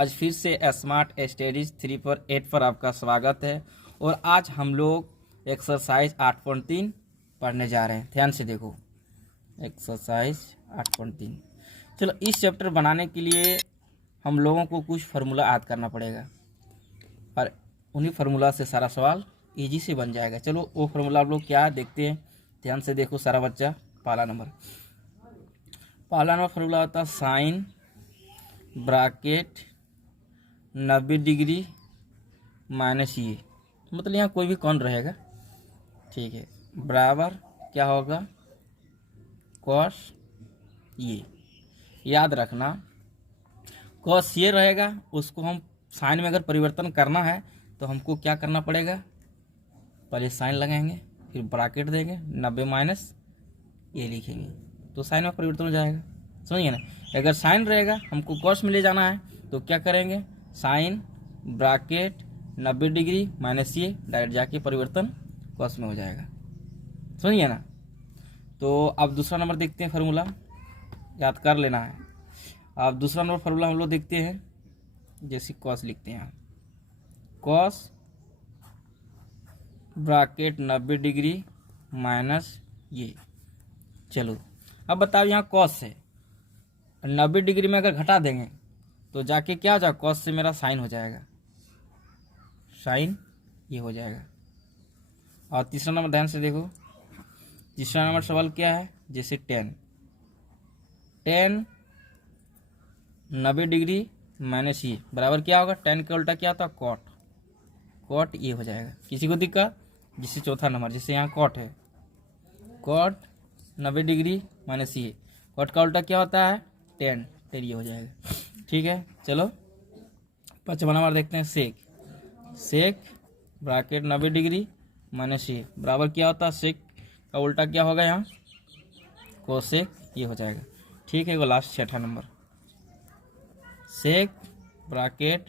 आज फिर से स्मार्ट स्टडीज 3 पर 8 पर आपका स्वागत है। और आज हम लोग एक्सरसाइज 8.3 पढ़ने जा रहे हैं। ध्यान से देखो, एक्सरसाइज 8.3। चलो, इस चैप्टर बनाने के लिए हम लोगों को कुछ फार्मूला याद करना पड़ेगा और उन्हीं फार्मूला से सारा सवाल इजी से बन जाएगा। चलो, वो फार्मूला आप लोग क्या देखते हैं, ध्यान से देखो सारा बच्चा। पहला नंबर फार्मूला होता है साइन ब्रैकेट 90 डिग्री माइनस ये, मतलब यहाँ कोई भी कौन रहेगा, ठीक है, बराबर क्या होगा कॉस ये। याद रखना कॉस ये रहेगा, उसको हम साइन में अगर परिवर्तन करना है तो हमको क्या करना पड़ेगा, पहले साइन लगाएंगे फिर ब्रैकेट देंगे 90 माइनस ये लिखेंगे तो साइन में परिवर्तन हो जाएगा। समझिए ना। अगर साइन रहेगा हमको कॉस में ले जाना है तो क्या करेंगे, साइन ब्रैकेट 90 डिग्री माइनस ये, डायरेक्ट जाके परिवर्तन कॉस में हो जाएगा। समझिए ना। तो अब दूसरा नंबर देखते हैं, फार्मूला याद कर लेना है। अब दूसरा नंबर फार्मूला हम लोग देखते हैं, जैसे कॉस लिखते हैं, कॉस ब्रैकेट 90 डिग्री माइनस ये। चलो, अब बताओ यहाँ कॉस है 90 डिग्री में अगर घटा देंगे तो जाके क्या हो जाएगा, कॉस से मेरा साइन हो जाएगा, साइन ये हो जाएगा। और तीसरा नंबर ध्यान से देखो, तीसरा नंबर सवाल क्या है, जैसे टेन 90 डिग्री माइनस ये बराबर क्या होगा, टेन का उल्टा क्या होता है कॉट, कॉट ये हो जाएगा। किसी को दिक्कत, जिससे चौथा नंबर जैसे यहाँ कॉट है, कॉट 90 डिग्री माइनस ये, कॉट का उल्टा क्या होता है टेन, टेन ये हो जाएगा। ठीक है। चलो, पांचवा नंबर देखते हैं, सेक सेक ब्रैकेट 90 डिग्री माइनस ये बराबर क्या होता है, सेक का उल्टा क्या होगा यहाँ कोसेक ये हो जाएगा। ठीक है। वो लास्ट छठा नंबर, सेक ब्रैकेट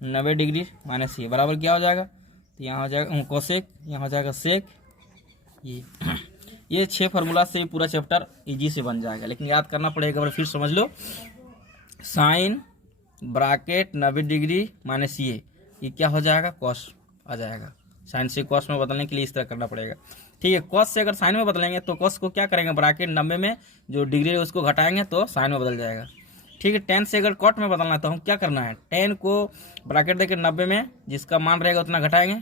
90 डिग्री माइनस ये बराबर क्या हो जाएगा, तो यहाँ हो जाएगा कोसेक, यहाँ हो जाएगा सेक ये 6 फार्मूला से पूरा चैप्टर इजी से बन जाएगा। लेकिन याद करना पड़ेगा, और फिर समझ लो, साइन ब्रैकेट 90 डिग्री माइनस ये क्या हो जाएगा, कॉस आ जाएगा। साइन से कॉस में बदलने के लिए इस तरह करना पड़ेगा। ठीक है। कॉस से अगर साइन में बदलेंगे तो कॉस को क्या करेंगे, ब्रैकेट 90 में जो डिग्री है उसको घटाएंगे तो साइन में बदल जाएगा। ठीक है। टेन से अगर कॉट में बदलना है तो हम क्या करना है, टेन को ब्रैकेट देकर 90 में जिसका मान रहेगा उतना घटाएंगे,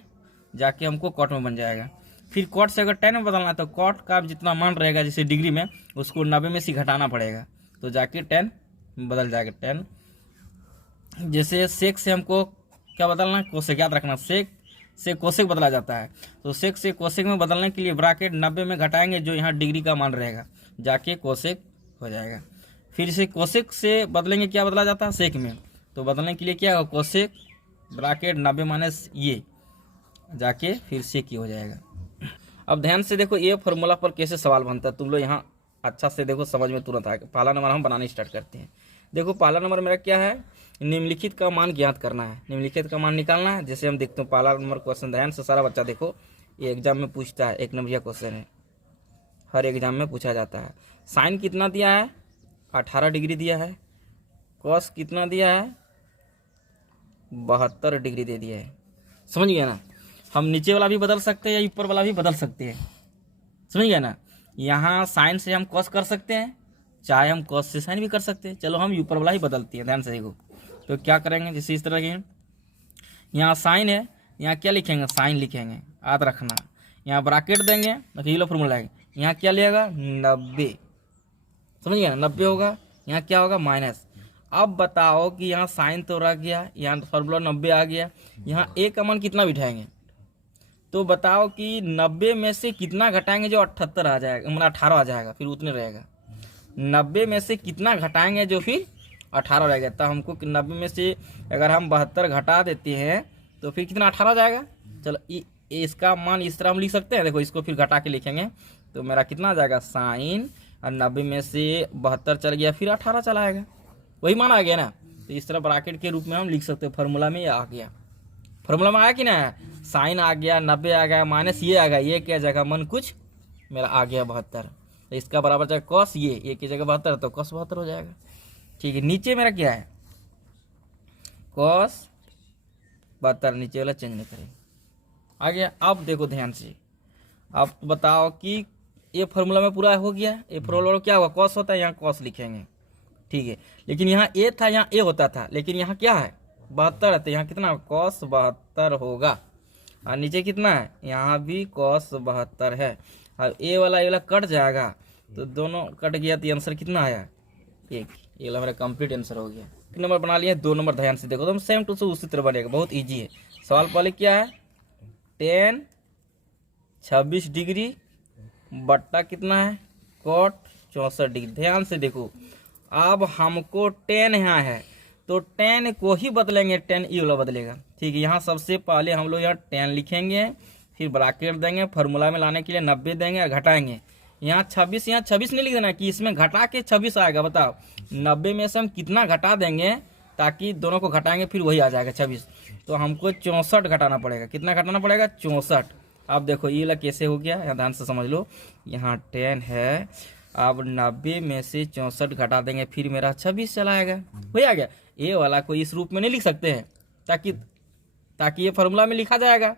जाके हमको कॉट में बन जाएगा। फिर कॉट से अगर टेन में बदलना है तो कॉट का जितना मान रहेगा जैसे डिग्री में, उसको 90 में से घटाना पड़ेगा तो जाके टेन बदल जाएगा। टेन जैसे सेक से हमको क्या बदलना है, कोसेक। याद रखना, सेक से कोसेक बदला जाता है, तो सेक से कोसेक में बदलने के लिए ब्रैकेट 90 में घटाएंगे जो यहाँ डिग्री का मान रहेगा, जाके कोसेक हो जाएगा। फिर से कोसेक से बदलेंगे, क्या बदला जाता है सेक में, तो बदलने के लिए क्या होगा, कोसेक ब्रैकेट 90 माइनस ये, जाके फिर सेक ही हो जाएगा। अब ध्यान से देखो, ये फार्मूला पर कैसे सवाल बनता है, तुम लोग यहाँ अच्छा से देखो, समझ में तुरंत आएगा। पहला नंबर हम बनाने स्टार्ट करते हैं। देखो, पहला नंबर मेरा क्या है, निम्नलिखित का मान ज्ञात करना है, निम्नलिखित का मान निकालना है। जैसे हम देखते हैं पहला नंबर क्वेश्चन, ध्यान से सारा बच्चा देखो, ये एग्जाम में पूछता है, 1 नंबर क्वेश्चन है, हर एग्जाम में पूछा जाता है। साइन कितना दिया है, 18 डिग्री दिया है। कॉस कितना दिया है, 72 डिग्री दे दिया है। समझ गया ना। हम नीचे वाला भी बदल सकते हैं या ऊपर वाला भी बदल सकते हैं। समझ गया ना। यहाँ साइन से हम कॉस कर सकते हैं, चाहे हम कॉस से साइन भी कर सकते हैं। चलो, हम ऊपर वाला ही बदलते हैं। ध्यान से देखो, तो क्या करेंगे, जैसे इस तरह के, यहाँ साइन है, यहाँ क्या लिखेंगे, साइन लिखेंगे। याद रखना, यहाँ ब्रैकेट देंगे, ये लो फॉर्मूला है, यहाँ क्या लिएगा 90। समझ गया ना, 90 होगा, यहाँ क्या होगा माइनस। अब बताओ कि यहाँ साइन तो रह गया, यहाँ फॉर्मूला 90 आ गया, यहाँ ए का मान कितना बिठाएंगे, तो बताओ कि 90 में से कितना घटाएंगे जो 78 आ जाएगा, मतलब 18 आ जाएगा, फिर उतने रहेगा। 90 में से कितना घटाएंगे जो फिर 18 रहेगा, तो हमको 90 में से अगर हम 72 घटा देते हैं तो फिर कितना 18 आ जाएगा। चलो, इसका मान इस तरह हम लिख सकते हैं। देखो, इसको फिर घटा के लिखेंगे तो मेरा कितना आ जाएगा, साइन और 90 में से 72 चल गया, फिर 18 चला आएगा, वही मान आ गया ना। तो इस तरह ब्रैकेट के रूप में हम लिख सकते हैं। फार्मूला में ये आ गया, फार्मूला में आया कि ना, साइन आ गया, 90 आ गया, माइनस ये आ गया, ये क्या जगह मन कुछ मेरा आ गया 72, तो इसका बराबर चाहे कॉस ये की जगह 72, तो कॉस 72 हो जाएगा। ठीक है। नीचे मेरा क्या है, कॉस 72, नीचे वाला चेंज नहीं करेंगे। आ गया। अब देखो ध्यान से, अब बताओ कि ये फॉर्मूला में पूरा हो गया। ये फॉर्मूला क्या हुआ, कॉस होता है, यहाँ कॉस लिखेंगे, ठीक है। लेकिन यहाँ ए था, यहाँ ए होता था, लेकिन यहाँ क्या है 72 है, तो यहाँ कितना कॉस 72 होगा। और नीचे कितना है, यहाँ भी कॉस 72 है। और ए वाला कट जाएगा, तो दोनों कट गया, तो आंसर कितना आया 1। ये वाला मेरा कंप्लीट आंसर हो गया। 1 नंबर बना लिया, 2 नंबर ध्यान से देखो, तो सेम टू सेम उसी तरह बनेगा, बहुत ईजी है। सवाल पहले क्या है, टेन 26 डिग्री बट्टा कितना है कॉट 64 डिग्री। ध्यान से देखो, अब हमको टेन यहाँ है, तो टेन को ही बदलेंगे, टेन ई वाला बदलेगा, ठीक है। यहाँ सबसे पहले हम लोग यहाँ टेन लिखेंगे, फिर ब्रैकेट देंगे, फार्मूला में लाने के लिए 90 देंगे और घटाएंगे। यहाँ 26, यहाँ 26 नहीं लिख देना कि इसमें घटा के 26 आएगा। बताओ 90 में से हम कितना घटा देंगे, ताकि दोनों को घटाएंगे फिर वही आ जाएगा 26। तो हमको 64 घटाना पड़ेगा। कितना घटाना पड़ेगा 64। अब देखो ये वाला कैसे हो गया, यहाँ ध्यान से समझ लो। यहाँ 10 है, अब 90 में से 64 घटा देंगे, फिर मेरा 26 चला आएगा, वही आ गया। ये वाला को इस रूप में नहीं लिख सकते हैं, ताकि ये फार्मूला में लिखा जाएगा,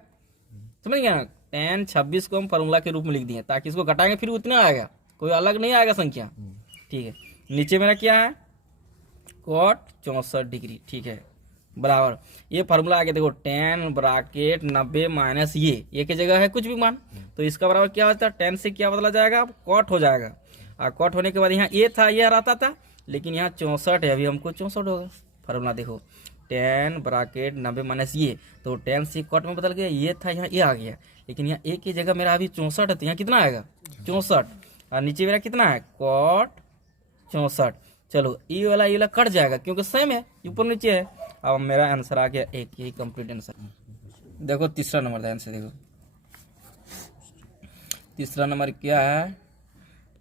समझ गया ना। 10 26 को हम फार्मूला के रूप में लिख दिए, ताकि इसको घटाएंगे फिर उतना आएगा, कोई अलग नहीं आएगा संख्या, ठीक है। नीचे मेरा क्या है कॉट 64 डिग्री, ठीक है, बराबर। ये फार्मूला आगे देखो 10 ब्रैकेट 90 माइनस ये की जगह है कुछ भी मान, तो इसका बराबर क्या होता है 10 से क्या बदला जाएगा, अब कॉट हो जाएगा। और कॉट होने के बाद यहाँ ये था, ये रहता था, लेकिन यहाँ 64 है, अभी हमको 64 होगा। फार्मूला देखो 10 ब्रैकेट 90 माइनस तो 10 से कॉट में बदल गया, ये था यहाँ ये आ गया, लेकिन यहाँ एक की जगह मेरा अभी 64 है, तो यहाँ कितना आएगा 64। और नीचे मेरा कितना है कॉट 64। चलो ये वाला कट जाएगा, क्योंकि सेम है, ऊपर नीचे है। अब मेरा आंसर आ गया 1, यही कंप्लीट आंसर। देखो तीसरा नंबर ध्यान से देखो, तीसरा नंबर क्या है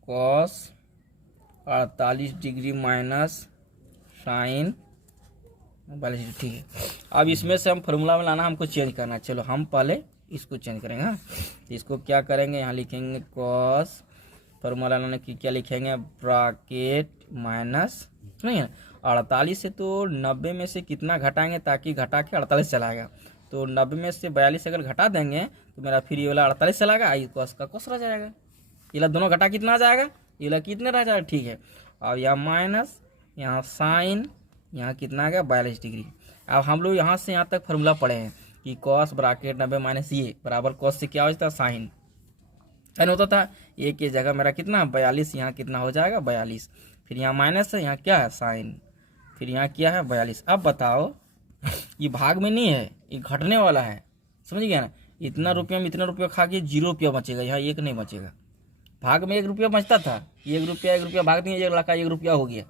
cos 48 degree minus sine 42 degree, ठीक है। अब इसमें से हम फार्मूला में लाना, हमको चेंज करना है। चलो हम पहले इसको चेंज करेंगे। हाँ, इसको क्या करेंगे, यहाँ लिखेंगे कॉस, फार्मूला लाने की क्या लिखेंगे ब्रैकेट माइनस, नहीं है 48 से तो 90 में से कितना घटाएंगे, ताकि घटा के 48 चलाएगा। तो 90 में से 42 अगर घटा देंगे, तो मेरा फिर ये वाला 48 चलाएगा, आई कॉस का कॉस रह जाएगा। ये दोनों घटा कितना आ जाएगा, ये कितने रह जाएगा, ठीक है। अब यहाँ माइनस, यहाँ साइन, यहाँ कितना आ गया 42 डिग्री। अब हम लोग यहाँ से यहाँ तक फार्मूला पढ़े हैं कि कॉस ब्रैकेट 90 माइनस ये बराबर कॉस से क्या होता है साइन होता था। ये की जगह मेरा कितना 42, यहाँ कितना हो जाएगा 42, फिर यहाँ माइनस है, यहाँ क्या है साइन, फिर यहाँ क्या है 42। अब बताओ ये भाग में नहीं है, ये घटने वाला है, समझ गया ना। इतना रुपया में इतना रुपया खा के 0 रुपया बचेगा, यहाँ 1 नहीं बचेगा। भाग में 1 रुपया बचता था, 1 रुपया भाग दिए 1 लाख का 1 रुपया हो गया,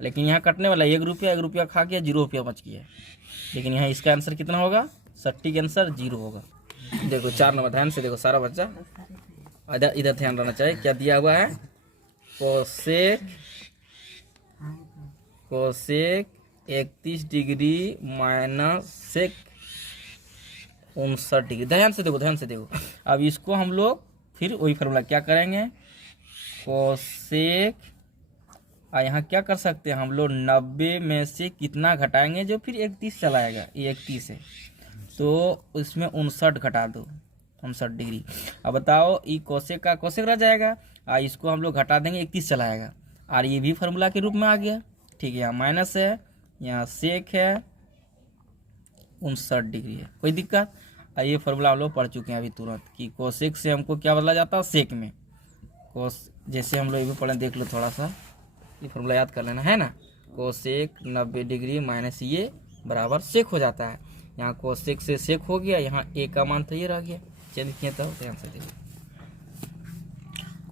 लेकिन यहाँ कटने वाला 1 रुपया खा के 0 रुपया बच गया। लेकिन यहाँ इसका आंसर कितना होगा, सटीक आंसर 0 होगा। देखो 4 नंबर ध्यान से देखो, सारा बच्चा इधर ध्यान रहना चाहिए। क्या दिया हुआ है cosec 31 degree minus sec 59 degree. ध्यान से देखो। अब इसको हम लोग फिर वही फार्मूला क्या करेंगे कोसेक, यहाँ क्या कर सकते हैं हम लोग 90 में से कितना घटाएंगे, जो फिर 31 चलाएगा, ये 31 है, तो इसमें 59 घटा दो 59 डिग्री। अब बताओ ये कोसेक का कोसेक रह जाएगा, इसको हम लोग घटा देंगे 31 चलाएगा, और ये भी फार्मूला के रूप में आ गया, ठीक है। यहाँ माइनस है, यहाँ सेक है 59 डिग्री है, कोई दिक्कत। ये फार्मूला हम लोग पढ़ चुके हैं अभी तुरंत कि कोसेक से हमको क्या बदला जाता है सेक में। कोस जैसे हम लोग ये भी पढ़े, देख लो थोड़ा सा, ये फार्मूला याद कर लेना है ना। कोसेक 90 डिग्री माइनस ये बराबर सेक हो जाता है। यहाँ कोसेक से सेक हो गया, यहाँ ए का मान तो ये रह गया, चेंज किया तो ध्यान से देखो।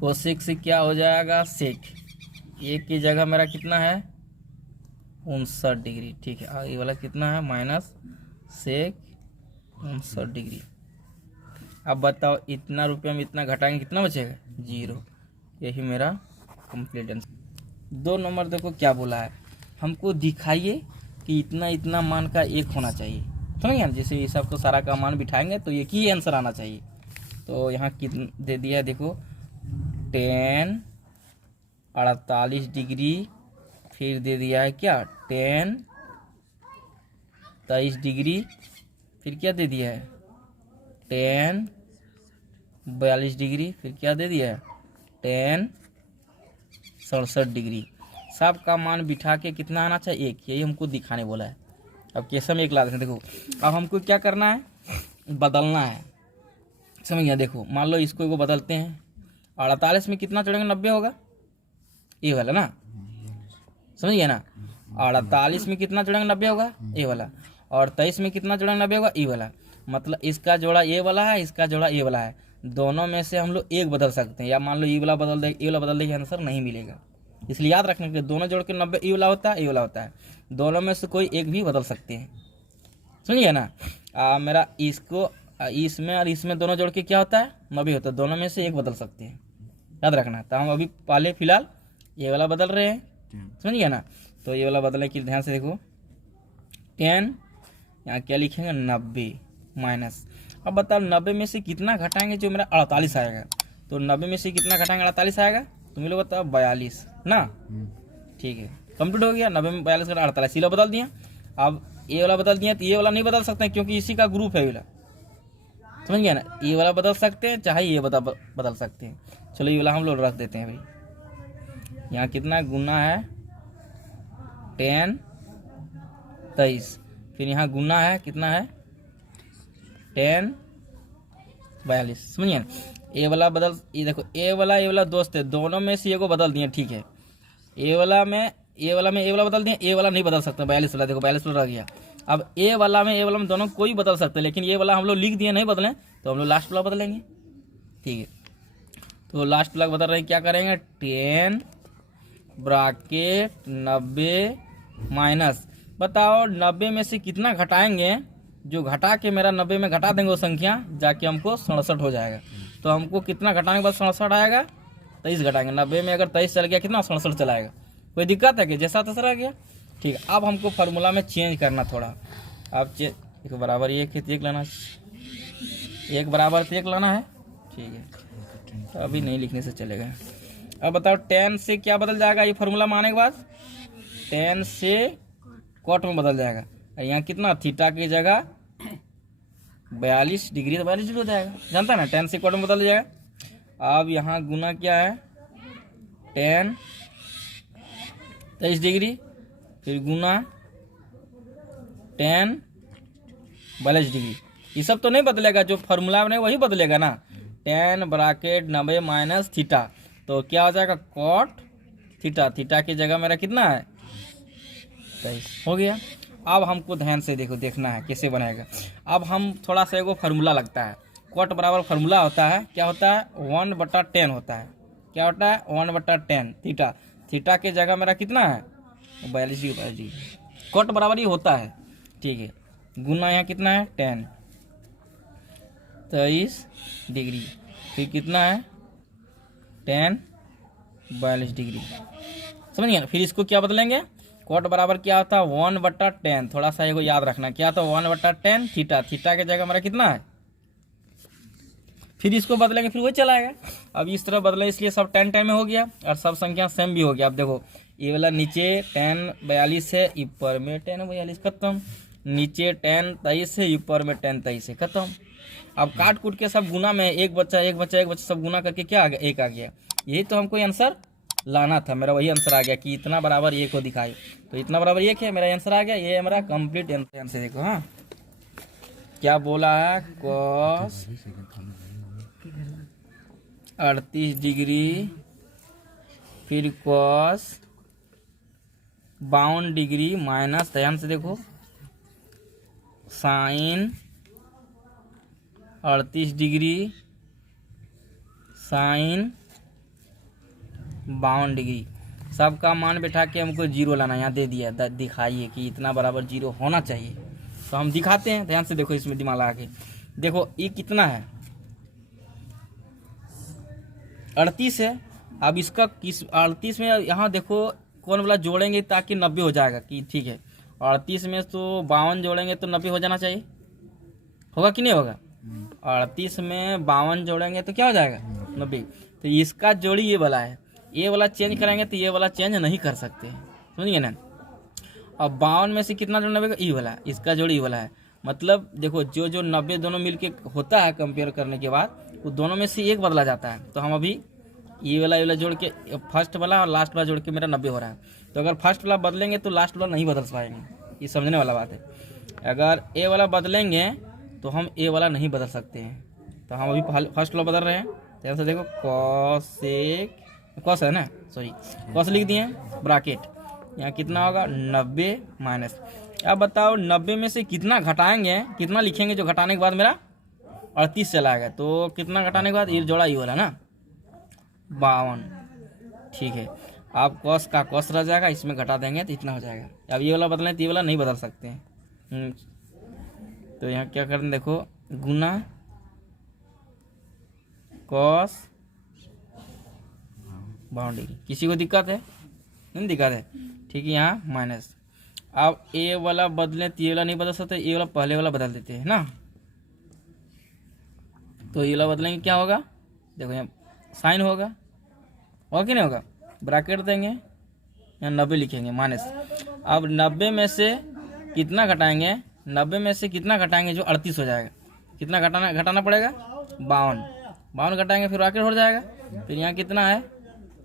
कोसेक से क्या हो जाएगा सेक, ए की जगह मेरा कितना है 59 डिग्री, ठीक है। ये वाला कितना है माइनस सेक 59 डिग्री। अब बताओ इतना रुपया में इतना घटाएंगे कितना बचेगा 0। यही मेरा कंप्लीट आंसर। 2 नंबर देखो क्या बोला है, हमको दिखाइए कि इतना इतना मान का 1 होना चाहिए, समझ गया। जैसे ये सब को सारा का मान बिठाएंगे तो एक ही आंसर आना चाहिए। तो यहाँ कितना दे दिया है देखो 10 48 डिग्री, फिर दे दिया है क्या 10 23 डिग्री, फिर क्या दे दिया है tan 42 डिग्री, फिर क्या दे दिया है tan 67 डिग्री। सब का मान बिठा के कितना आना चाहिए 1, यही हमको दिखाने बोला है। अब केसम में 1 ला देते हैं। देखो अब हमको क्या करना है, बदलना है, समझ गया। देखो मान लो इसको एगो बदलते हैं, 48 में कितना चढ़ेंगे 90 होगा, ये वाला ना, समझ गया ना। 48 में कितना चढ़ेंगे 90 होगा, ये वाला, और 23 में कितना चढ़ेंगे 90 होगा, ये वाला। मतलब इसका जोड़ा ये वाला है, इसका जोड़ा ये वाला है, दोनों में से हम लोग एक बदल सकते हैं। या मान लो ये वाला बदल दे, ये वाला बदल देंगे, आंसर नहीं मिलेगा। इसलिए याद रखने के दोनों जोड़ के 90 ये वाला होता है, ये वाला होता है, दोनों में से कोई एक भी बदल सकते हैं, समझिए ना। मेरा इसको इसमें और इसमें दोनों जोड़ के क्या होता है 90 होता है, दोनों में से एक बदल सकते हैं, याद रखना। तो हम अभी पहले फिलहाल ये वाला बदल रहे हैं, समझ गया ना। तो ये वाला बदलने के ध्यान से देखो, 10 यहाँ क्या लिखेंगे 90 माइनस। अब बताओ 90 में से कितना घटाएंगे, जो मेरा 48 आएगा। तो 90 में से कितना घटाएंगे 48 आएगा, तुम लोग बताओ 42 ना, ठीक है कंप्लीट हो गया। 90 में 42 का 48, ये वाला बदल दिया। अब ये वाला बदल दिया, तो ये वाला नहीं बदल सकते हैं क्योंकि इसी का ग्रुप है ये वाला, समझ गया ना। ये वाला बदल सकते हैं, चाहे ये बदल सकते हैं। चलो ये वाला हम लोग रख देते हैं भाई। यहाँ कितना गुना है 10 23, फिर यहाँ गुना है कितना है 10 42, समझिए ना। ये वाला बदल, ये देखो ये वाला दोस्त है, दोनों में से ये को बदल दिए, ठीक है। ये वाला में ये वाला बदल दिए, ये वाला नहीं बदल सकते 42 वाला, देखो 42 वाला रह गया। अब ये वाला में दोनों कोई बदल सकते हैं, लेकिन ये वाला हम लोग लिख दिए नहीं बदलें, तो हम लोग लास्ट वाला बदलेंगे, ठीक है। तो लास्ट वाला बदल रहे हैं, क्या करेंगे 10 ब्रैकेट 90 माइनस। बताओ 90 में से कितना घटाएंगे, जो घटा के मेरा 90 में घटा देंगे वो संख्या, जाके हमको 67 हो जाएगा। तो हमको कितना घटाने के बाद 67 आएगा, 23 घटाएंगे। 90 में अगर 23 चल गया, कितना 67 चला आएगा। कोई दिक्कत है कि जैसा तैसा रह गया, ठीक है। अब हमको फार्मूला में चेंज करना थोड़ा। अब एक बराबर एक है, एक लाना, एक बराबर एक लाना है, ठीक है। तो अभी नहीं लिखने से चलेगा। अब बताओ 10 से क्या बदल जाएगा, ये फार्मूला में आने के बाद 10 से कॉट में बदल जाएगा। यहाँ कितना थीटा की जगह 42 डिग्री, तो 42 डिग्री हो जाएगा, जानता है ना। 10 से कॉट में बदल जाएगा। अब यहाँ गुना क्या है 10 23 डिग्री, फिर गुना 10 42 डिग्री। ये सब तो नहीं बदलेगा, जो फार्मूला में वही बदलेगा ना। 10 ब्रैकेट 90 माइनस थीटा, तो क्या हो जाएगा कॉट थीटा। थीटा की जगह मेरा कितना है 23 हो गया। अब हमको ध्यान से देखना है कैसे बनाएगा। अब हम थोड़ा सा एगो फार्मूला लगता है, कॉट बराबर फार्मूला होता है, क्या होता है 1/10 होता है। क्या होता है 1/10 थीटा। थीटा की जगह मेरा कितना है 42 डिग्री, कॉट बराबर ही होता है, ठीक है। गुना यहाँ कितना है 10 23 डिग्री, फिर कितना है 10 42 डिग्री, समझ गया। फिर इसको क्या बदलेंगे, कॉट बराबर क्या होता है 1/10। थोड़ा सा एगो याद रखना, क्या था 1/10 थीटा। थीटा की जगह मेरा कितना है, फिर इसको बदलेंगे, फिर वही चलाएगा। अब इस तरह बदले, इसलिए सब 10 में हो गया और सब संख्या सेम भी हो गया। अब देखो ये वाला नीचे 10 42 है, ऊपर में 10 42 खत्म। नीचे 10 23 है, ऊपर में 10 23 है, खत्म। अब काट कूट के सब गुना में एक बच्चा सब गुना करके क्या आ गया 1 आ गया। यही तो हमको आंसर लाना था, मेरा वही आंसर आ गया कि इतना बराबर 1 को दिखाई। तो इतना बराबर 1 है, मेरा आंसर आ गया। ये हमारा कंप्लीट आंसर। देखो हाँ क्या बोला है, cos 38 डिग्री, फिर cos 52 डिग्री माइनस, ध्यान से देखो साइन 38 डिग्री, साइन 52 डिग्री। सबका मान बैठा के हमको 0 लाना, यहाँ दे दिया, दिखाइए कि इतना बराबर 0 होना चाहिए। तो हम दिखाते हैं, ध्यान से देखो, इसमें दिमाग लगा के देखो। ये कितना है 38 है। अब इसका किस 38 में यहाँ देखो कौन वाला जोड़ेंगे ताकि 90 हो जाएगा, कि ठीक है 38 में तो 52 जोड़ेंगे तो 90 हो जाना चाहिए, होगा कि नहीं होगा। 38 में 52 जोड़ेंगे तो क्या हो जाएगा 90। तो इसका जोड़ी ये वाला है, ये वाला चेंज करेंगे तो ये वाला चेंज नहीं कर सकते, समझिए ना। अब 52 में से कितना जोड़ 90 का, ई वाला, इसका जोड़ ई वाला है। मतलब देखो जो जो 90 दोनों मिलके होता है कंपेयर करने के बाद, वो दोनों में से एक बदला जाता है। तो हम अभी ई वाला जोड़ के फर्स्ट वाला और लास्ट वाला जोड़ के मेरा 90 हो रहा है। तो अगर फर्स्ट वाला बदलेंगे तो लास्ट वाला नहीं बदल पाएंगे, ये समझने वाला बात है। अगर ए वाला बदलेंगे तो हम ए वाला नहीं बदल सकते हैं। तो हम अभी फर्स्ट वाला बदल रहे हैं। तो यहाँ से देखो कॉस है ना, सॉरी कॉस लिख दिए, ब्रैकेट यहाँ कितना होगा 90 माइनस। अब बताओ 90 में से कितना घटाएंगे, कितना लिखेंगे जो घटाने के बाद मेरा 38 चला आएगा। तो कितना घटाने के बाद ये जोड़ा ये वाला ना 52, ठीक है। आप कॉस का कॉस रह जाएगा, इसमें घटा देंगे तो इतना हो जाएगा। अब ये वाला बदलें तो ये वाला नहीं बदल सकते हैं। तो यहाँ क्या करना, देखो गुना कॉस 52 डिग्री। किसी को दिक्कत है? नहीं दिक्कत है, ठीक है। यहाँ माइनस। अब ए वाला बदलें तो ये वाला नहीं बदल सकते, ये वाला पहले वाला बदल देते हैं ना। तो ये वाला बदलेंगे क्या होगा, देखो यहाँ साइन होगा कि नहीं होगा, ब्रैकेट देंगे, यहाँ 90 लिखेंगे माइनस। अब 90 में से कितना घटाएंगे, 90 में से कितना घटाएंगे जो 38 हो जाएगा। कितना घटाना पड़ेगा 52 घटाएंगे, फिर ब्रैकेट हो जाएगा। फिर यहाँ कितना है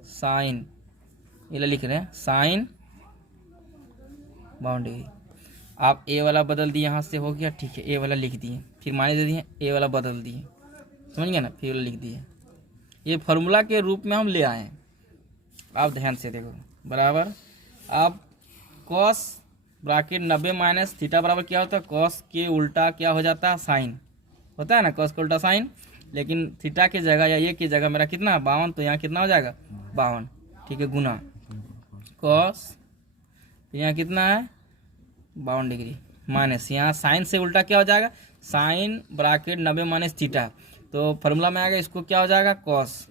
साइन, ये लिख रहे हैं साइन 52 डिग्री। आप ए वाला बदल दिए, यहाँ से हो गया, ठीक है। ए वाला लिख दिए, फिर माइनस दे दिए, ए वाला बदल दिए, समझ गए ना, फिर वाला लिख दिए। ये फार्मूला के रूप में हम ले आए हैं। आप ध्यान से देखो, बराबर आप कॉस ब्रैकेट 90 माइनस थीटा बराबर क्या होता है, कॉस के उल्टा क्या हो जाता है साइन होता है ना, कॉस के उल्टा साइन। लेकिन थीटा की जगह या ये की जगह मेरा कितना 52, तो यहाँ कितना हो जाएगा 52, ठीक है। गुना कॉस, यहाँ कितना है 52 डिग्री माइनस, यहाँ साइन से उल्टा क्या हो जाएगा साइन ब्रैकेट 90 माइनस थीटा। तो फार्मूला में आएगा, इसको क्या हो जाएगा कॉस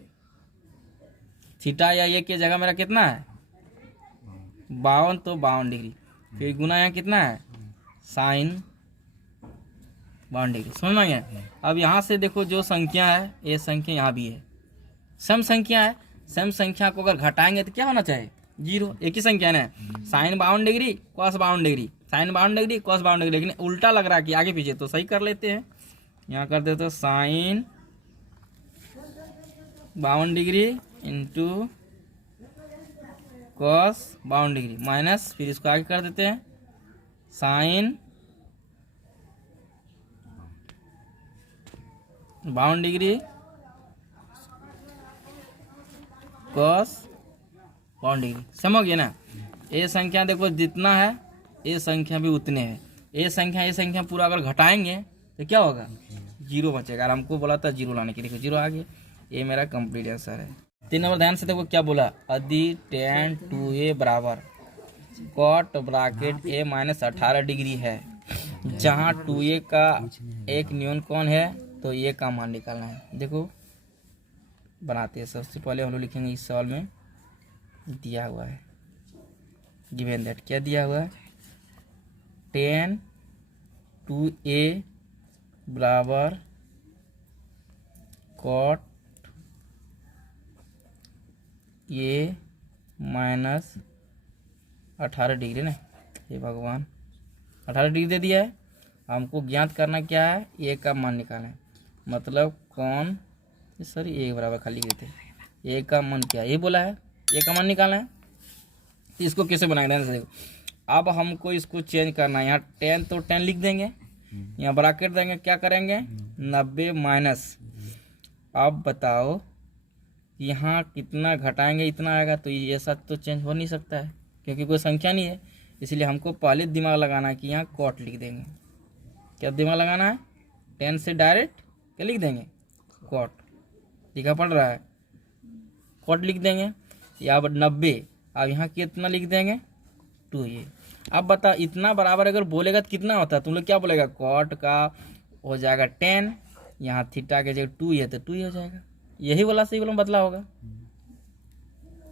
थीटा या ये की जगह मेरा कितना है 52, तो 52 डिग्री। फिर गुना यहाँ कितना है साइन 52 डिग्री, समझ में गया। अब यहाँ से देखो जो संख्या है, ये संख्या यहाँ भी है, सम संख्या है। सम संख्या को अगर घटाएंगे तो क्या होना चाहिए 0, एक ही संख्या है ना। Sine 52 degree cos 52 degree, sine 52 degree cos 52 degree, लेकिन उल्टा लग रहा है कि आगे पीछे, तो सही कर लेते हैं। यहाँ कर देते sine 52 degree into cos 52 degree minus, फिर इसको आगे कर देते हैं साइन 52 डिग्री कॉस 52 डिग्री, समझ गए ना। ये संख्या देखो जितना है, ये संख्या भी उतने है। ये संख्या पूरा अगर घटाएंगे तो क्या होगा 0 बचेगा। और हमको बोला था 0 लाने के लिए, 0 आ गया। ये मेरा कंप्लीट आंसर है। 3 नंबर ध्यान से देखो क्या बोला, यदि tan 2a बराबर cot bracket a minus 18 degree है, जहाँ 2a का एक न्यून कौन है, तो ये का मान निकालना है। देखो बनाते हैं, सबसे पहले हम लोग लिखेंगे इस सवाल में दिया हुआ है, गिवन दैट क्या दिया हुआ है, tan 2a बराबर कॉट ये माइनस 18 डिग्री ना, ये भगवान 18 डिग्री दे दिया है। हमको ज्ञात करना क्या है, ए का मान निकालना है। मतलब कौन, सॉरी ए बराबर खाली लिखते हैं, ए का मान क्या ये बोला है, ए का मान निकालना है। तो इसको कैसे बनाएंगे देखो, अब हमको इसको चेंज करना है। यहाँ 10 तो 10 लिख देंगे, यहाँ ब्रैकेट देंगे, क्या करेंगे 90 माइनस। अब बताओ यहाँ कितना घटाएंगे, इतना आएगा। तो ये सब तो चेंज हो नहीं सकता है क्योंकि कोई संख्या नहीं है, इसलिए हमको पहले दिमाग लगाना है कि यहाँ कॉट लिख देंगे। क्या दिमाग लगाना है, 10 से डायरेक्ट क्या लिख देंगे कॉट, लिखा पड़ रहा है कॉट लिख देंगे। या अब 90, अब यहाँ कितना लिख देंगे 2 ये। अब बताओ इतना बराबर अगर बोलेगा तो कितना होता है, तुम लोग क्या बोलेगा, कॉट का हो जाएगा 10, यहाँ थीटा के जगह 2 है तो 2 ही हो जाएगा। यही वाला सही वाला बदला होगा।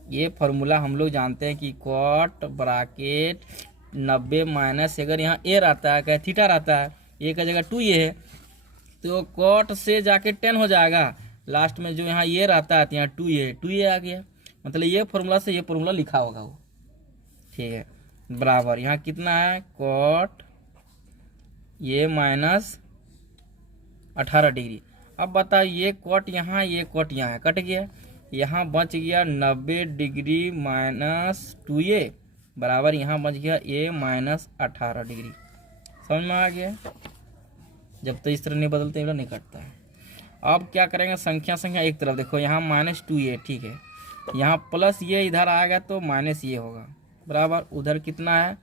ये फॉर्मूला हम लोग जानते हैं कि कॉट ब्रैकेट 90 माइनस, अगर यहाँ ए रहता है क्या थीटा रहता है, ए का जगह 2 ये है, तो कॉट से जाके 10 हो जाएगा। लास्ट में जो यहाँ ये रहता है तो यहाँ 2 ये आ गया। मतलब ये फॉर्मूला से ये फॉर्मूला लिखा होगा वो, ठीक है। बराबर यहाँ कितना है कॉट ये माइनस 18 डिग्री। अब बताओ ये कॉट यहाँ ये कॉट यहाँ है, कट गया, यहाँ बच गया 90 डिग्री माइनस 2a बराबर यहाँ बच गया a माइनस 18 डिग्री। समझ में आ गया? जब तक इस तरह नहीं बदलते नहीं कटता है। अब क्या करेंगे, संख्या संख्या एक तरफ देखो, यहाँ माइनस 2a ठीक है, यहाँ प्लस ये इधर आएगा तो माइनस ये होगा बराबर, उधर कितना है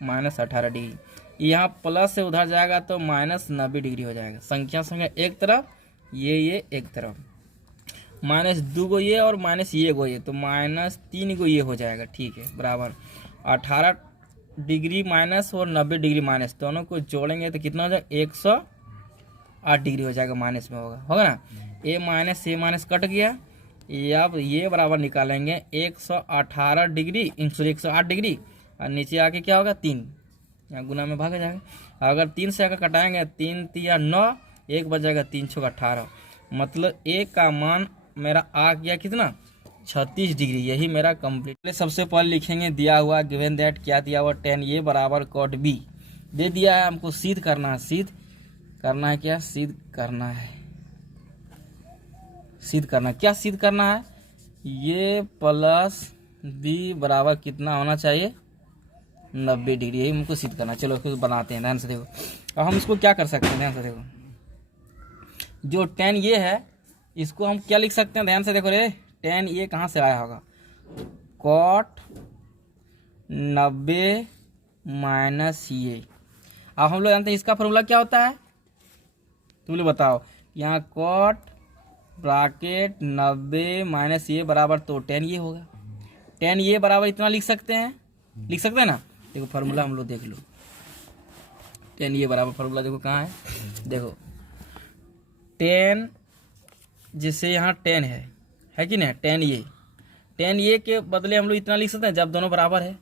माइनस 18 डिग्री, यहाँ प्लस से उधर जाएगा तो माइनस 90 डिग्री हो जाएगा। संख्या संख्या एक तरफ, ये एक तरफ, माइनस 2 गो ये और माइनस ये गो ये, तो माइनस 3 गो ये हो जाएगा ठीक है बराबर 18 डिग्री माइनस और 90 डिग्री माइनस, दोनों को जोड़ेंगे तो कितना हो जाएगा 108 डिग्री हो जाएगा, माइनस में होगा ना, ए माइनस कट गया, ये अब ये बराबर निकालेंगे 118 डिग्री 108 डिग्री और नीचे आके क्या होगा 3, यहाँ गुना में भागा जाएगा। अगर 3 से आकर कटाएंगे 3 3 9, एक बचेगा 3 6 18, मतलब ए का मान मेरा आ गया कितना 36 डिग्री। यही मेरा कंप्लीट। सबसे पहले लिखेंगे दिया हुआ गिवन दैट, क्या दिया हुआ tan ए बराबर cot b दे दिया है, हमको सिद्ध करना है, सिद्ध करना है, क्या सिद्ध करना है, सिद्ध करना, क्या सिद्ध करना है, ये प्लस बी बराबर कितना होना चाहिए 90 डिग्री, यही हमको सिद्ध करना है। चलो इसको बनाते हैं, ध्यान से देखो। अब हम इसको क्या कर सकते हैं, ध्यान से देखो, जो tan ये है इसको हम क्या लिख सकते हैं, ध्यान से देखो रे, tan ये कहाँ से आया होगा cot 90 माइनस ये। अब हम लोग जानते हैं इसका फॉर्मूला क्या होता है, तुम लोग बताओ, यहाँ cot ब्रैकेट 90 माइनस ये बराबर तो tan ये होगा, tan ये बराबर इतना लिख सकते हैं ना। देखो फार्मूला हम लोग देख लो, tan ये बराबर फार्मूला देखो कहाँ है, देखो tan जैसे यहाँ tan है कि नहीं, tan ये के बदले हम लोग इतना लिख सकते हैं जब दोनों बराबर है,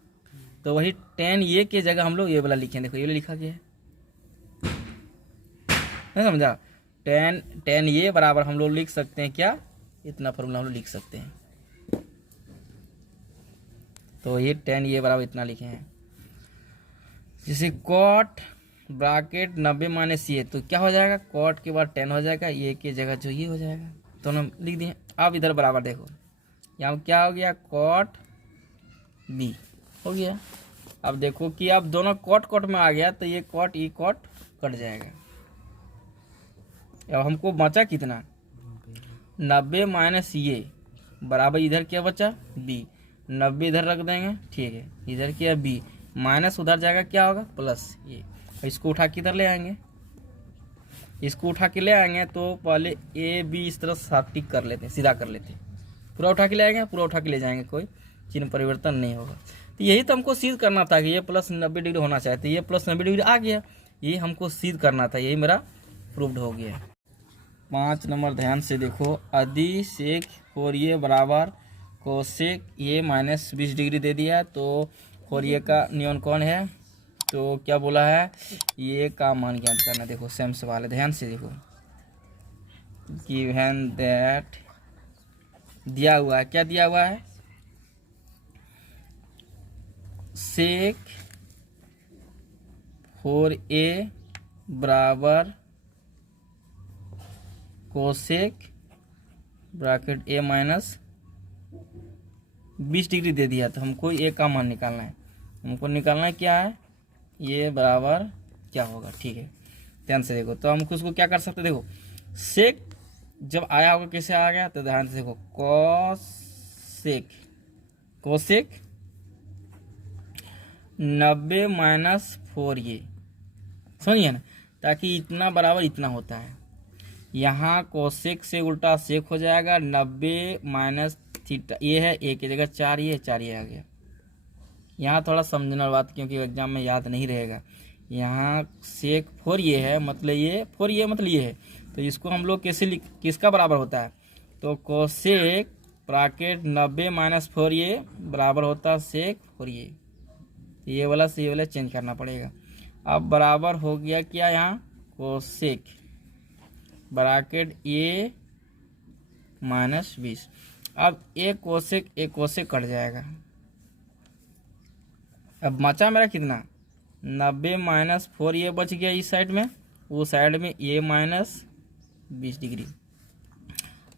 तो वही tan ये के जगह हम लोग ये वाला लिखें, देखो ये वाला लिखा गया है, नहीं समझा, tan ये बराबर हम लोग लिख सकते हैं क्या, इतना फॉर्मूला हम लोग लिख सकते हैं, तो ये tan ये बराबर इतना लिखे हैं। जैसे cot ब्रैकेट 90 माइनस ये, तो क्या हो जाएगा cot के बाद tan हो जाएगा, ये के जगह जो ये हो जाएगा, दोनों लिख दिए। अब इधर बराबर देखो, यहाँ क्या हो गया cot b हो गया। अब देखो कि अब दोनों cot में आ गया, तो ये cot ये cot कट जाएगा। अब हमको बचा कितना 90 माइनस ये बराबर इधर क्या बचा b, 90 इधर रख देंगे ठीक है, इधर क्या b माइनस उधर जाएगा क्या होगा प्लस ये, इसको उठा के इधर ले आएंगे, इसको उठा के ले आएंगे तो पहले ए बी इस तरह साफ टिक कर लेते हैं, सीधा कर लेते हैं, पूरा उठा के ले आएंगे, पूरा उठा के ले जाएंगे, कोई चिन्ह परिवर्तन नहीं होगा। तो यही तो हमको सिद्ध करना था कि ये प्लस 90 डिग्री होना चाहिए, तो ये प्लस 90 डिग्री आ गया, ये हमको सिद्ध करना था, यही मेरा प्रूव्ड हो गया। 5 नंबर ध्यान से देखो, यदि सेक फोरिये बराबर कोसेक ये माइनस 20 डिग्री दे दिया, तो फोरिये का नियम कौन है, तो क्या बोला है ये का मान ज्ञात करना। देखो सेम सवाल है, ध्यान से देखो, गिवन दैट दिया हुआ है, क्या दिया हुआ है सेक 4a बराबर cosec bracket a minus 20 degree दे दिया, तो हमको a का मान निकालना है, हमको निकालना है क्या है ये बराबर क्या होगा, ठीक है ध्यान से देखो। तो हम उसको क्या कर सकते हैं, देखो सेक जब आया होगा कैसे आ गया, तो ध्यान से देखो कोसेक 90 माइनस 4 ये, समझिए ना, ताकि इतना बराबर इतना होता है, यहाँ कोसेक से उल्टा सेक हो जाएगा, 90 माइनस थीटा ये है, एक की जगह 4 ये आ गया। यहाँ थोड़ा समझना बात, क्योंकि एग्जाम में याद नहीं रहेगा, यहाँ सेक 4 ये है मतलब ये 4 ये मतलब ये है, तो इसको हम लोग कैसे किसका बराबर होता है, तो कोसेक ब्रैकेट 90 माइनस 4 ये बराबर होता है सेक 4 ये वाला से ये वाला चेंज करना पड़ेगा। अब बराबर हो गया क्या, यहाँ कोसेक ब्रैकेट ए माइनस 20, अब एक कोसेक कट जाएगा, अब बचा मेरा कितना, 90 माइनस 4 ये बच गया इस साइड में, वो साइड में ये माइनस 20 डिग्री।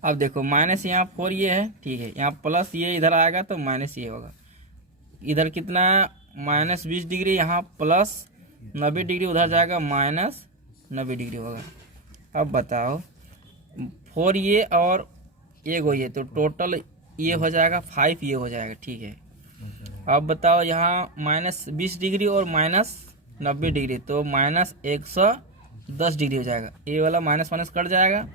अब देखो माइनस यहाँ 4 ये है, ठीक है, यहाँ प्लस ये इधर आएगा तो माइनस ये होगा। इधर कितना माइनस 20 डिग्री, यहाँ प्लस 90 डिग्री, उधर जाएगा माइनस 90 डिग्री होगा। अब बताओ 4 ये और एक हो ये, तो टोटल ये हो जाएगा 5 ये हो जाएगा, ठीक है। अब बताओ यहाँ माइनस 20 डिग्री और माइनस 90 डिग्री, तो माइनस 110 डिग्री हो जाएगा। ये वाला माइनस माइनस कट जाएगा,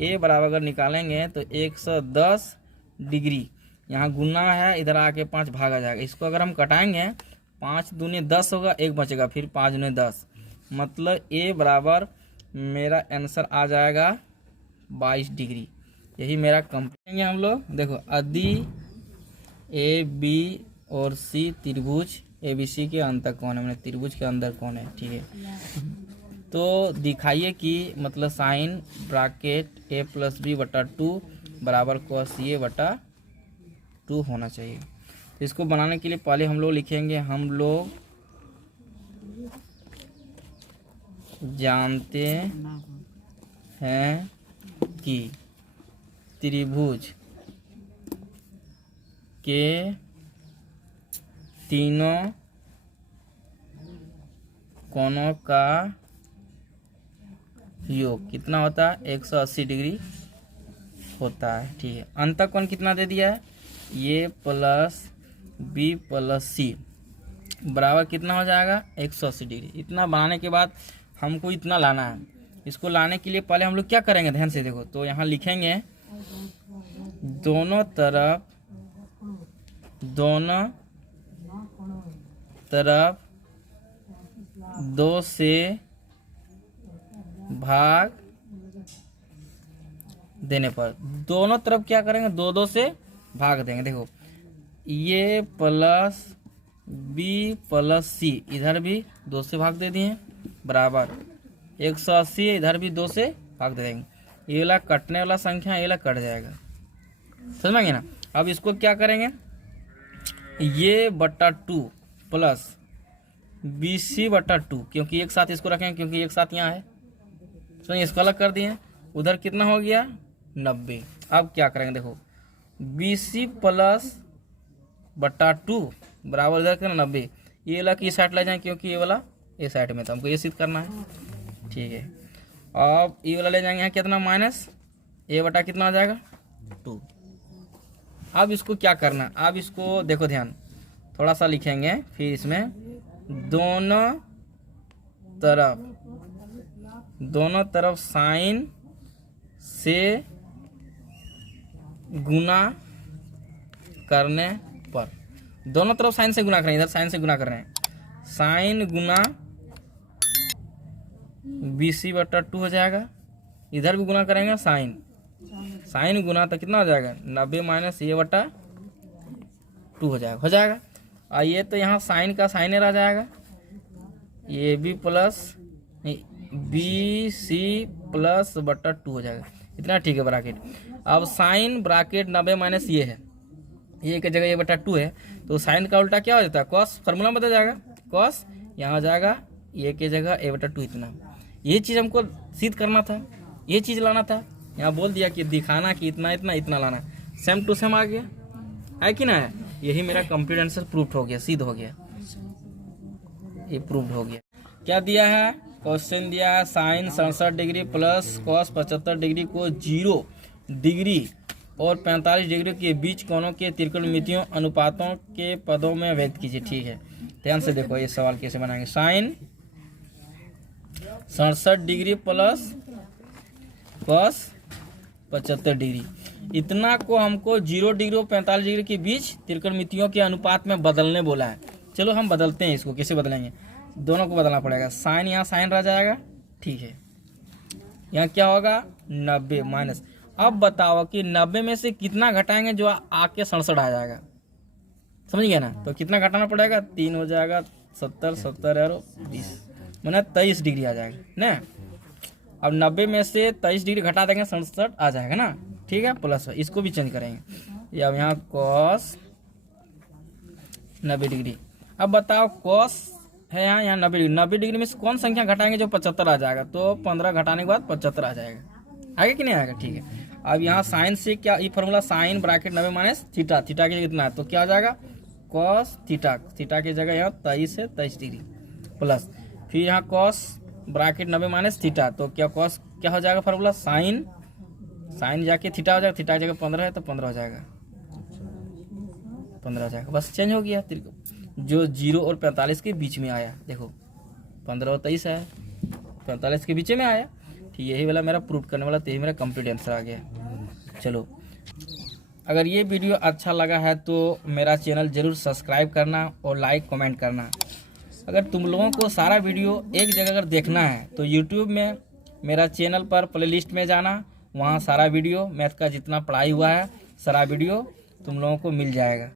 ए बराबर अगर निकालेंगे तो 110 डिग्री, यहाँ गुना है, इधर आके 5 भागा जाएगा। इसको अगर हम कटाएंगे 5 दूनी 10 होगा, एक बचेगा, फिर 5 दूनी 10, मतलब ए बराबर मेरा आंसर आ जाएगा 22 डिग्री। यही मेरा कंप्लीट हम लोग। देखो यदि ए बी और सी त्रिभुज ए बी सी के अंतर कौन है, मैंने त्रिभुज के अंदर कौन है, ठीक है। तो दिखाइए कि मतलब साइन ब्रैकेट ए प्लस बी बटा 2 बराबर कॉस ए बटा 2 होना चाहिए। तो इसको बनाने के लिए पहले हम लोग लिखेंगे, हम लोग जानते हैं कि त्रिभुज के तीनों कोनों का योग कितना होता है, 180 डिग्री होता है, ठीक है। अंतःकोण कितना दे दिया है, ये प्लस बी प्लस सी बराबर कितना हो जाएगा, 180 डिग्री। इतना बनाने के बाद हमको इतना लाना है। इसको लाने के लिए पहले हम लोग क्या करेंगे, ध्यान से देखो, तो यहाँ लिखेंगे दोनों तरफ 2 से भाग देने पर, दोनों तरफ क्या करेंगे, 2 से भाग देंगे। देखो ये प्लस बी प्लस सी, इधर भी 2 से भाग दे दिए बराबर 180, इधर भी 2 से भाग दे देंगे। ये वाला कटने वाला संख्या ये वाला कट जाएगा, समझेंगे ना। अब इसको क्या करेंगे, ये बटा 2 प्लस बी सी बटा 2, क्योंकि एक साथ इसको रखेंगे, क्योंकि एक साथ यहाँ है, तो इसको अलग कर दिए। उधर कितना हो गया 90। अब क्या करेंगे, देखो बी सी प्लस बटा 2 बराबर इधर कितना 90, ये वाला की साइड ले जाएं, क्योंकि ये वाला ये साइड में था, हमको ये सिद्ध करना है, ठीक है। अब ये वाला ले जाएंगे यहाँ कितना माइनस ए बटा कितना हो जाएगा 2। अब इसको क्या करना, अब इसको देखो ध्यान, थोड़ा सा लिखेंगे, फिर इसमें दोनों तरफ साइन से गुना करने पर, दोनों तरफ साइन से गुना करें, इधर साइन से गुना कर रहे हैं, साइन गुना बी सी बटा 2 हो जाएगा, इधर भी गुना करेंगे साइन गुना तो कितना हो जाएगा 90 माइनस ये बटा 2 हो जाएगा। आइए तो यहाँ साइन का साइन रह जाएगा, ये B plus B C plus बटा 2 हो जाएगा, इतना ठीक है ब्रैकेट। अब साइन ब्रैकेट 90 माइनस ये है, ये की जगह ये बटा 2 है, तो साइन का उल्टा क्या हो जाता है, कॉस, फार्मूला बदल जाएगा, कॉस यहाँ हो जाएगा ये की जगह ए बटा 2 इतना। ये चीज़ हमको सिद्ध करना था, ये चीज़ लाना था, यहाँ बोल दिया कि दिखाना कि इतना इतना इतना लाना, सेम टू सेम आ गया है कि ना है। यही मेरा कंप्लीट आंसर प्रूफ हो गया, सिद्ध हो गया, ये प्रूफ हो गया। क्या दिया है, क्वेश्चन दिया है sine 67 degree plus cos 75 degree को 0 डिग्री और 45 डिग्री के बीच कोणों के त्रिकोणमितियों अनुपातों के पदों में व्यक्त कीजिए, ठीक है। ध्यान से देखो ये सवाल कैसे बनाएंगे, sine 67 degree plus cos 75 degree, इतना को हमको 0 डिग्री और 45 डिग्री के बीच त्रिकोणमितियों के अनुपात में बदलने बोला है। चलो हम बदलते हैं, इसको कैसे बदलेंगे, दोनों को बदलना पड़ेगा। साइन यहाँ साइन रह जाएगा, ठीक है, यहाँ क्या होगा 90 माइनस। अब बताओ कि 90 में से कितना घटाएंगे जो आके 67 आ जाएगा, समझ गया ना। तो कितना घटाना पड़ेगा, 3 हो जाएगा 70 70 और 20 मैंने 23 डिग्री आ जाएगा ना। अब 90 में से 23 डिग्री घटा देंगे 67 आ जाएगा ना, ठीक है। प्लस इसको भी चेंज करेंगे, ये अब यहाँ कॉस 90 डिग्री, अब बताओ कॉस है यहाँ 90 डिग्री में से कौन संख्या घटाएंगे जो 75 आ जाएगा, तो 15 घटाने के बाद 75 आ जाएगा। आगे कि नहीं आएगा? ठीक है। अब यहाँ साइन से क्या, ये formula sine bracket 90 minus theta, theta के कितना है तो क्या हो जाएगा कॉस थीटा, थीटा की जगह यहाँ 23 है 23 डिग्री प्लस, फिर यहाँ कॉस ब्रैकेट 90 माइनस थीटा, तो क्या कॉस क्या हो जाएगा फॉर्मूला साइन, साइन जाके थीटा हो जाएगा, थीटा की जगह 15 है तो 15 हो जाएगा, 15 हो जाएगा, बस चेंज हो गया। जो 0 और 45 के बीच में आया, देखो 15 और 23 है, 45 के बीच में आया, ठीक, यही वाला मेरा प्रूव करने वाला, तो यही मेरा कंप्लीट आंसर आ गया। चलो, अगर ये वीडियो अच्छा लगा है तो मेरा चैनल ज़रूर सब्सक्राइब करना और लाइक कमेंट करना। अगर तुम लोगों को सारा वीडियो एक जगह अगर देखना है तो यूट्यूब में मेरा चैनल पर प्लेलिस्ट में जाना, वहाँ सारा वीडियो मैथ का जितना पढ़ाई हुआ है सारा वीडियो तुम लोगों को मिल जाएगा।